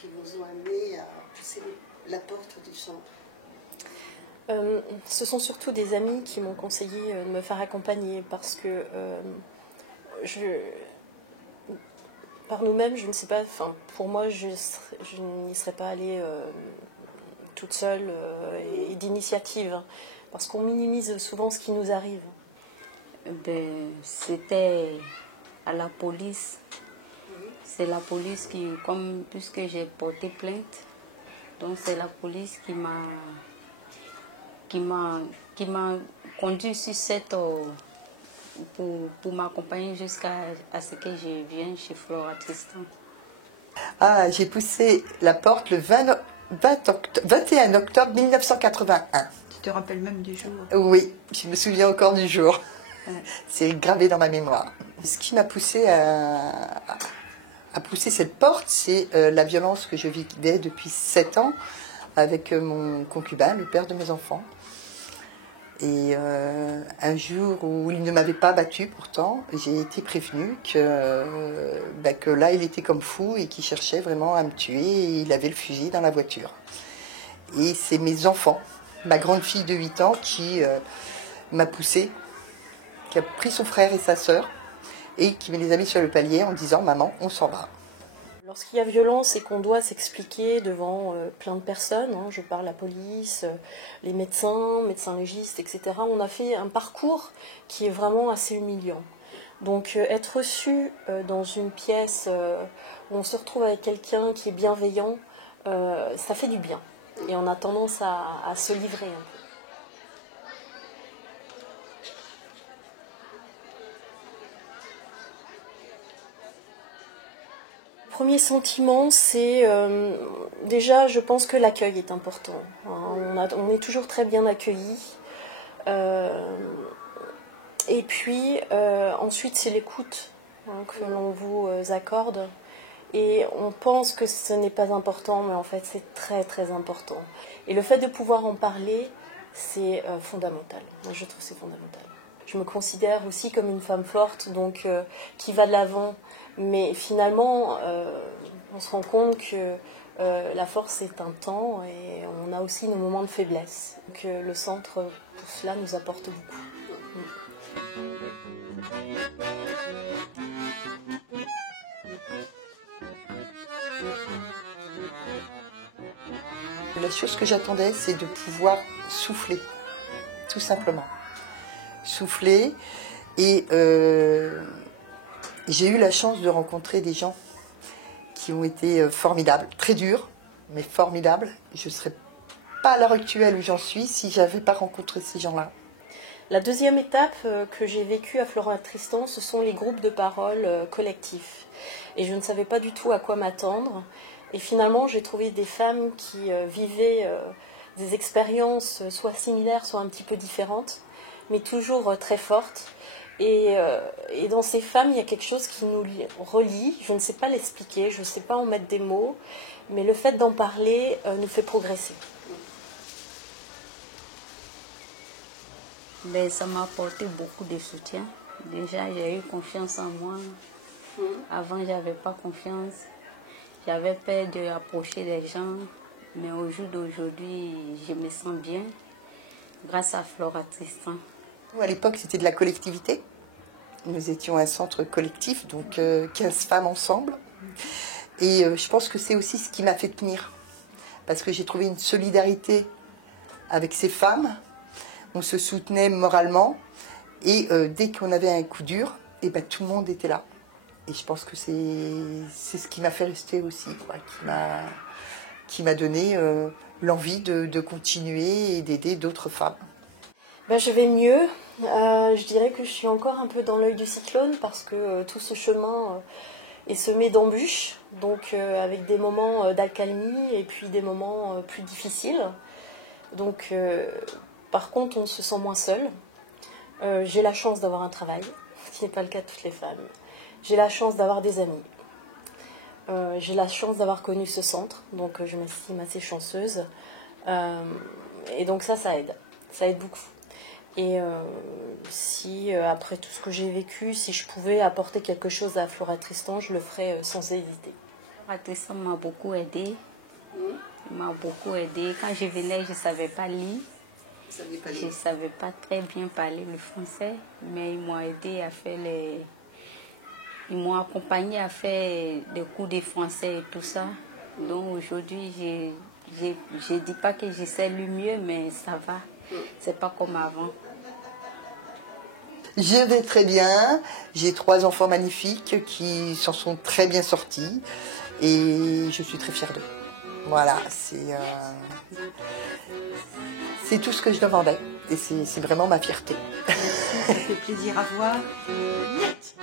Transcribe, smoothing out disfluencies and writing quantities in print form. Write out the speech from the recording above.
qui vous ont amené à pousser la porte du centre? Ce sont surtout des amis qui m'ont conseillé de me faire accompagner parce que par nous-mêmes, je ne sais pas, enfin, pour moi, je n'y serais pas allée toute seule et d'initiative parce qu'on minimise souvent ce qui nous arrive. C'était à la police. C'est la police qui, puisque j'ai porté plainte, donc c'est la police qui m'a conduit sur cette pour m'accompagner jusqu'à ce que je vienne chez Flora Tristan. Ah, j'ai poussé la porte le 21 octobre 1981. Tu te rappelles même du jour? Oui, je me souviens encore du jour. C'est gravé dans ma mémoire. Ce qui m'a poussé à pousser cette porte, c'est la violence que je vivais depuis 7 ans avec mon concubin, le père de mes enfants. Et un jour où il ne m'avait pas battue pourtant, j'ai été prévenue que là il était comme fou et qu'il cherchait vraiment à me tuer et il avait le fusil dans la voiture. Et c'est mes enfants, ma grande fille de 8 ans qui m'a poussée, qui a pris son frère et sa sœur et qui me les a mis sur le palier en disant « Maman, on s'en va ». Lorsqu'il y a violence et qu'on doit s'expliquer devant plein de personnes, je parle la police, les médecins légistes, etc., on a fait un parcours qui est vraiment assez humiliant. Donc être reçu dans une pièce où on se retrouve avec quelqu'un qui est bienveillant, ça fait du bien. Et on a tendance à se livrer un peu. Premier sentiment, c'est déjà, je pense que l'accueil est important. On est toujours très bien accueillis. Et puis, ensuite, c'est l'écoute que l'on vous accorde. Et on pense que ce n'est pas important, mais en fait, c'est très, très important. Et le fait de pouvoir en parler, c'est fondamental. Moi, je trouve que c'est fondamental. Je me considère aussi comme une femme forte, donc qui va de l'avant. Mais finalement, on se rend compte que la force est un temps et on a aussi nos moments de faiblesse. Donc le centre, pour cela, nous apporte beaucoup. La chose que j'attendais, c'est de pouvoir souffler, tout simplement. Souffler. Et j'ai eu la chance de rencontrer des gens qui ont été formidables, très durs, mais formidables. Je ne serais pas à l'heure actuelle où j'en suis si je n'avais pas rencontré ces gens-là. La deuxième étape que j'ai vécue à Flora Tristan, ce sont les groupes de parole collectifs. Et je ne savais pas du tout à quoi m'attendre. Et finalement, j'ai trouvé des femmes qui vivaient des expériences soit similaires, soit un petit peu différentes, mais toujours très fortes. Et dans ces femmes, il y a quelque chose qui nous relie. Je ne sais pas l'expliquer, je ne sais pas en mettre des mots, mais le fait d'en parler nous fait progresser. Mais ça m'a apporté beaucoup de soutien. Déjà, j'ai eu confiance en moi. Avant, je n'avais pas confiance. J'avais peur d'approcher les gens. Mais au jour d'aujourd'hui, je me sens bien grâce à Flora Tristan. À l'époque, c'était de la collectivité. Nous étions un centre collectif, donc 15 femmes ensemble. Et je pense que c'est aussi ce qui m'a fait tenir. Parce que j'ai trouvé une solidarité avec ces femmes. On se soutenait moralement. Et dès qu'on avait un coup dur, et ben, tout le monde était là. Et je pense que c'est ce qui m'a fait rester aussi, quoi, qui m'a donné l'envie de continuer et d'aider d'autres femmes. Ben, je vais mieux. Je dirais que je suis encore un peu dans l'œil du cyclone parce que tout ce chemin est semé d'embûches, donc avec des moments d'accalmie et puis des moments plus difficiles. Donc, par contre, on se sent moins seul. J'ai la chance d'avoir un travail, ce qui n'est pas le cas de toutes les femmes. J'ai la chance d'avoir des amis. J'ai la chance d'avoir connu ce centre, donc je m'estime assez chanceuse. Et donc ça aide. Ça aide beaucoup. Et si, après tout ce que j'ai vécu, si je pouvais apporter quelque chose à Flora Tristan, je le ferais sans hésiter. Patricia m'a beaucoup aidé. Il m'a beaucoup aidé. Quand je venais, je ne savais pas lire. Je ne savais pas très bien parler le français, mais ils m'ont aidé à faire les... Ils m'ont accompagné à faire des cours de français et tout ça. Donc aujourd'hui, je ne dis pas que je sais le mieux, mais ça va. C'est pas comme avant. Je vais très bien. J'ai 3 enfants magnifiques qui s'en sont très bien sortis. Et je suis très fière d'eux. Voilà, c'est tout ce que je demandais. Et c'est vraiment ma fierté. Ça fait plaisir à voir. Niet.